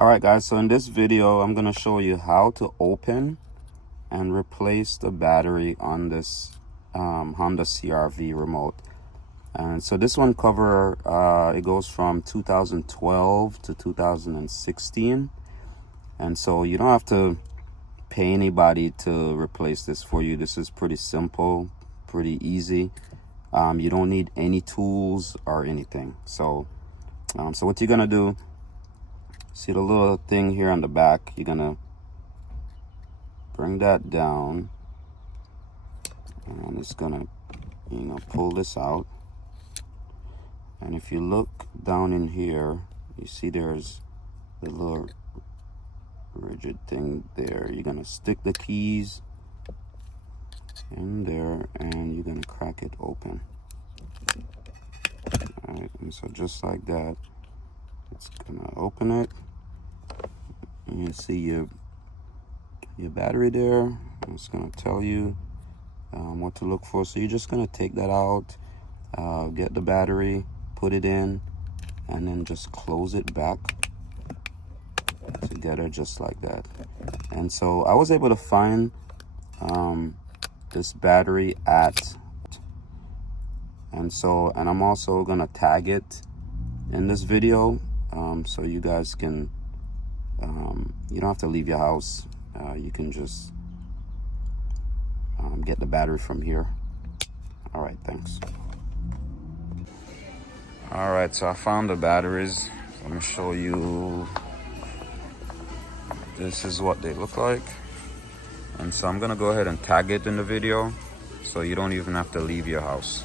Alright guys, so in this video I'm going to show you how to open and replace the battery on this Honda CRV remote. And so this one cover, it goes from 2012 to 2016. And so you don't have to pay anybody to replace this for you. This is pretty simple, pretty easy. You don't need any tools or anything. So what you're going to do, see the little thing here on the back, you're gonna bring that down and it's gonna, pull this out. And if you look down in here, you see there's the little rigid thing there. You're gonna stick the keys in there and you're gonna crack it open. All right, and so just like that, it's gonna open it. And you see your battery there. It's gonna tell you what to look for. So you're just gonna take that out, get the battery, put it in, and then just close it back together just like that. And so I was able to find this battery and I'm also gonna tag it in this video, so you guys can you don't have to leave your house. You can just get the battery from here. All right, thanks. All right, so I found the batteries. So let me show you. This is what they look like. And so I'm gonna go ahead and tag it in the video so you don't even have to leave your house.